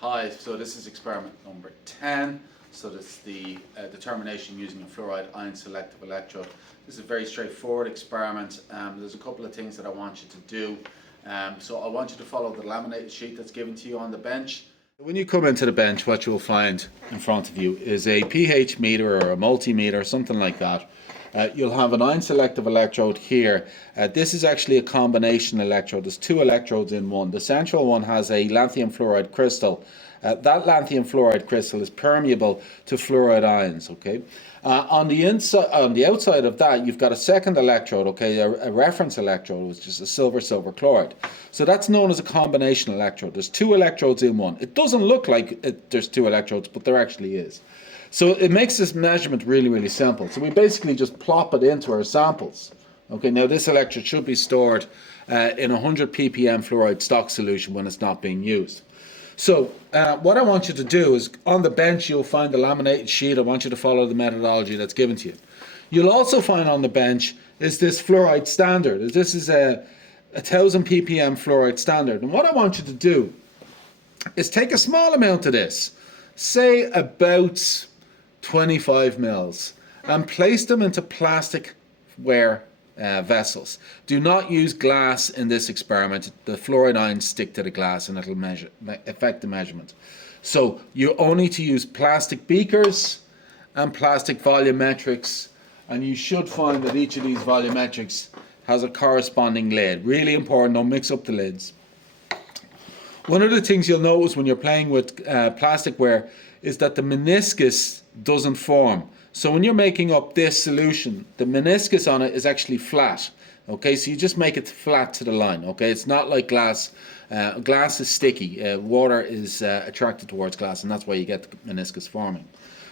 Hi, so this is experiment number 10. So that's the determination using a fluoride ion selective electrode. This is a very straightforward experiment. There's a couple of things that I want you to do. So I want you to follow the laminated sheet that's given to you on the bench. When you come into the bench, what you'll find in front of you is a pH meter or a multimeter, something like that. You'll have an ion selective electrode here. This is actually a combination electrode. There's two electrodes in one. The central one has a lanthanum fluoride crystal. That lanthanum fluoride crystal is permeable to fluoride ions. Okay. On the outside of that, you've got a second electrode. Okay, a reference electrode, which is a silver chloride. So that's known as a combination electrode. There's two electrodes in one. It doesn't look like there's two electrodes, but there actually is. So it makes this measurement really simple. So we basically just plop it into our samples. Okay, now this electrode should be stored in 100 ppm fluoride stock solution when it's not being used. So what I want you to do is, on the bench you'll find the laminated sheet. I want you to follow the methodology that's given to you. You'll also find on the bench is this fluoride standard. This is a 1000 ppm fluoride standard. And what I want you to do is take a small amount of this, say about 25 mils, and place them into plasticware vessels. Do not use glass in this experiment. The fluoride ions stick to the glass and it'll affect the measurement. So you only need to use plastic beakers and plastic volumetrics, and you should find that each of these volumetrics has a corresponding lid. Really important, don't mix up the lids. One of the things you'll notice when you're playing with plasticware is that the meniscus doesn't form. So when you're making up this solution, the meniscus on it is actually flat. Okay, so you just make it flat to the line. Okay, it's not like glass. Glass is sticky. Water is attracted towards glass, and that's why you get the meniscus forming.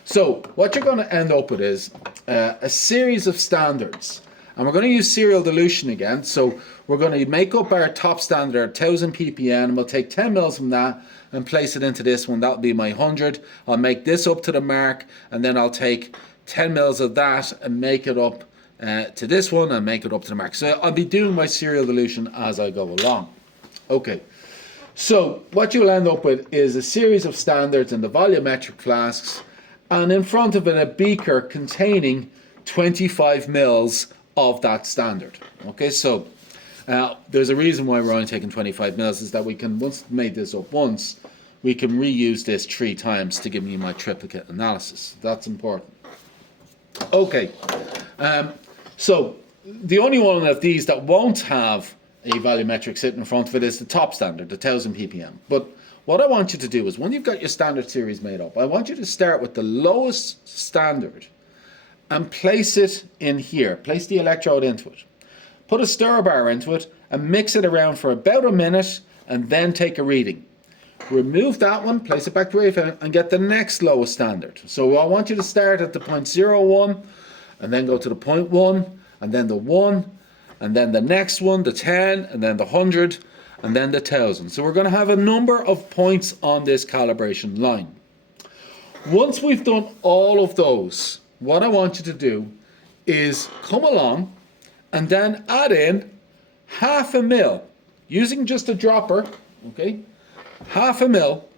So what you're going to end up with is a series of standards. And we're going to use serial dilution again. So we're going to make up our top standard, 1000 ppm, and we'll take 10 mils from that and place it into this one. That'll be my 100. I'll make this up to the mark, and then I'll take 10 mils of that and make it up to this one and make it up to the mark. So I'll be doing my serial dilution as I go along. Okay, so what you'll end up with is a series of standards in the volumetric flasks, and in front of it a beaker containing 25 mils of that standard. Okay, so there's a reason why we're only taking 25 mils, is that we can, once we've made this up once, we can reuse this 3 times to give me my triplicate analysis. That's important. Okay, so the only one of these that won't have a volumetric sitting in front of it is the top standard, the 1000 ppm. But what I want you to do is, when you've got your standard series made up, I want you to start with the lowest standard and place it in here. Place the electrode into it. Put a stir bar into it and mix it around for about a minute, and then take a reading. Remove that one, place it back to where you found it, and get the next lowest standard. So I want you to start at the 0.01 and then go to the 0.1 and then the 1 and then the next one, the 10, and then the 100 and then the 1000. So we're going to have a number of points on this calibration line. Once we've done all of those, what I want you to do is come along and then add in half a mil, using just a dropper, okay, half a mil,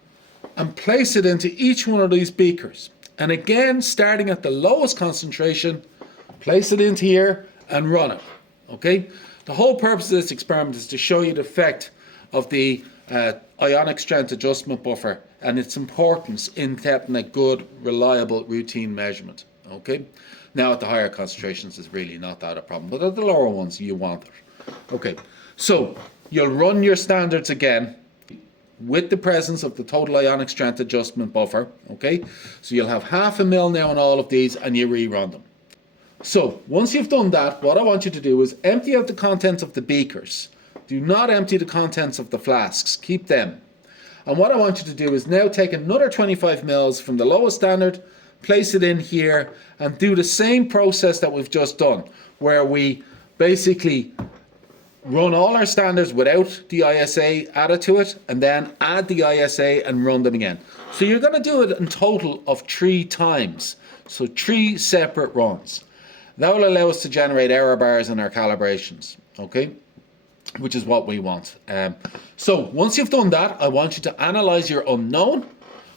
and place it into each one of these beakers. And again, starting at the lowest concentration, place it into here and run it, okay? The whole purpose of this experiment is to show you the effect of the ionic strength adjustment buffer and its importance in getting a good, reliable, routine measurement. Okay, now at the higher concentrations it's really not that a problem, but at the lower ones you want it. Okay, so you'll run your standards again with the presence of the total ionic strength adjustment buffer. Okay, so you'll have half a mil now on all of these, and you rerun them. So once you've done that, what I want you to do is empty out the contents of the beakers. Do not empty the contents of the flasks, keep them. And what I want you to do is now take another 25 mils from the lowest standard, place it in here, and do the same process that we've just done, where we basically run all our standards without the ISA added to it, and then add the ISA and run them again. So you're going to do it in total of 3 times. So 3 separate runs. That will allow us to generate error bars in our calibrations. Okay. which is what we want. So once you've done that, I want you to analyze your unknown,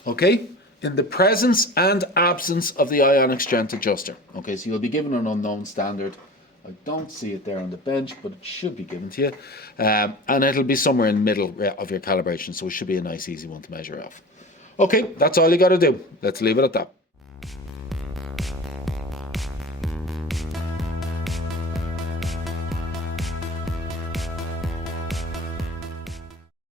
okay, in the presence and absence of the ionic strength adjuster. Okay, so you'll be given an unknown standard. I don't see it there on the bench, but it should be given to you. And it'll be somewhere in the middle of your calibration, so it should be a nice, easy one to measure off. Okay, that's all you got to do. Let's leave it at that.